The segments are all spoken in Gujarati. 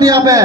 দিয়াবে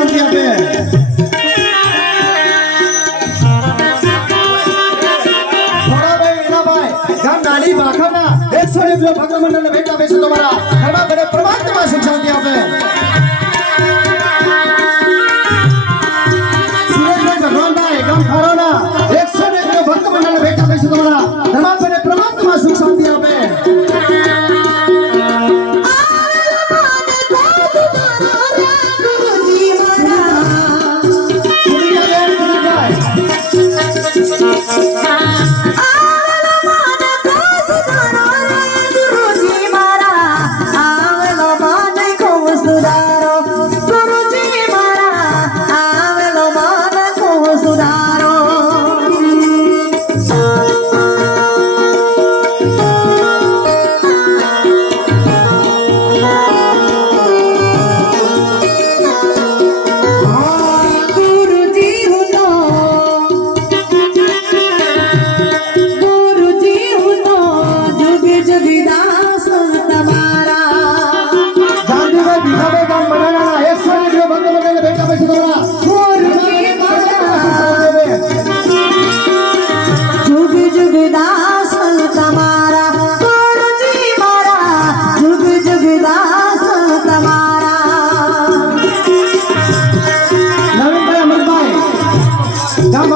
નહોતી આપે ગાડી ભાખરના એકસો એક લો ભાખર મંડળને ભેટ આપે છે તમારા ઘણા ઘરે પરમાત્મા સુખ આપે સુરેશભાઈ ભગવાનભાઈ ગામ ખોરોના ભક્ત મંડળને ભેટ આપે છે તમારા ઘણા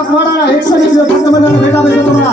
તમારા એકસો એકસો ભક્ત બધાને ભેટા બેસો તમારા